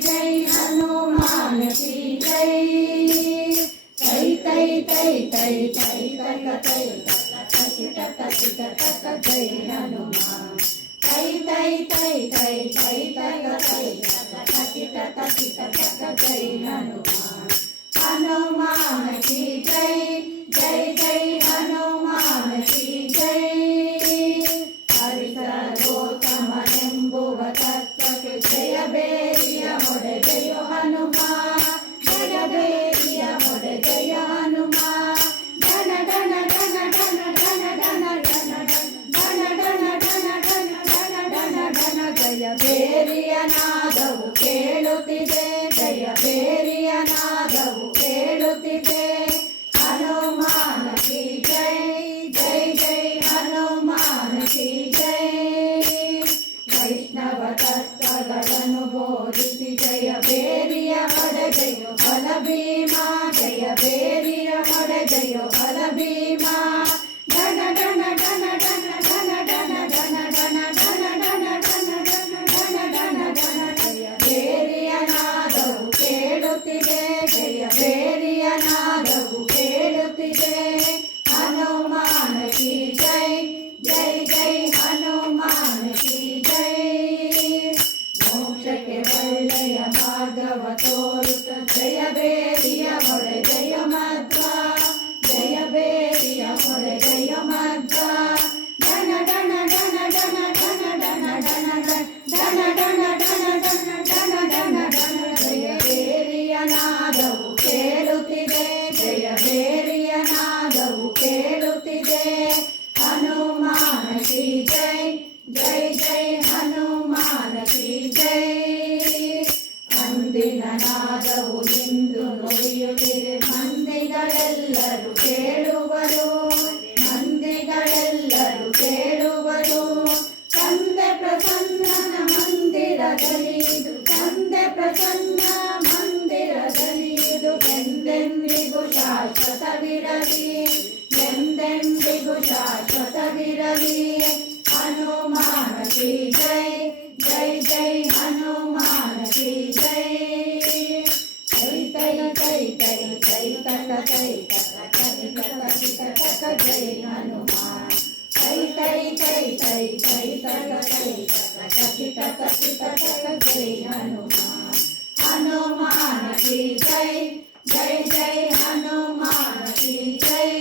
జై హనుమాన్ కీ జై తై తై తై తై తై తై తై జై హనుమాన్ తై తై తై తై తై తై తై జై హనుమాన్ హనుమాన్ కీ జై జై జై హనుమాన్ కీ జై హరి సర్వోత్తమ ఎంబువ తత్వకి జయ బే ಹೊಡೆದೆಯ ಹನುಮ ಜಗದೇವಿಯ ಹೊಡೆದೆಯ ಹನುಮ ಗಣ ಗಣ ಗಣ ಗಣ ಗಣ ಗಣ ಗಣ ಗಣ ಗಣ ಗಣ ಗಣ ಗಣ ಬೇರಿಯ ನಾದವು ಕೇಳುತ್ತಿದೆ ಹಲವ ತತ್ವಗಳನ್ನು ಬೋಧಿಸಿ ಜಯ ಬೇರಿಯ ಹೊಡೆದೆಯೋ ಬಲ ಭೀಮಾ ಜಯ ಬೇರಿಯ ಹೊಡೆದೆಯೋ ಬಲ ಭೀಮಾ ಘನ ಘನ ಘನ ಘನ ಘನ ಘನ ಘನ ಘನ ಘನ ಘನ ಘನ ಘನ ಘನ ಘನ ಜಯ ಬೇರಿಯ ನಾದವು ಕೇಳುತ್ತಿದೆ ಜಯ ಬೇರಿಯ ನಾದವು ಕೇಳುತ್ತಿದೆ ಬೇರಿಯ ನಾದವು ಕೇಳುತ್ತಿದೆ. ಹನುಮಾನ ಶ್ರೀ ಜೈ ಜೈ ಜೈ, ಹನುಮಾನ ಶ್ರೀ ಜೈ. ಅಂದಿನ ನಾದವು ಇಂದು ನುಡಿಯುತ್ತಿದೆ. ಮಂದಿಗಳೆಲ್ಲರೂ ಎಂದೆಂದಿಗೂ ಶಾಶ್ವತವಿರಲಿ ಎಂದೆಂದಿಗೂ ಶಾಶ್ವತವಿರಲಿ ಹನುಮಾನ ಶ್ರೀ ಜೈ ಜೈ ಜೈ ಹನುಮಾನ ಶ್ರೀ ಜೈ ಕೈ ಕೈ ಕೈ ಕೈ ಕಟ ಕೈ ಕಟ ಕೈ ಕಟ ಕಿಟ ಕಟ ಜೈ ಹನುಮಾನ್ ಕೈ ಕೈ ಕೈ ಕೈ ಕೈ ಕಟ ಕೈ ಕಟ ಕಟಿಟ ಕಟಿಟ ಕಟ ಜೈ ಹನುಮಾನ್ ಹನುಮಾನ ಶ್ರೀ ಜೈ J.J. Hanuman, J.J.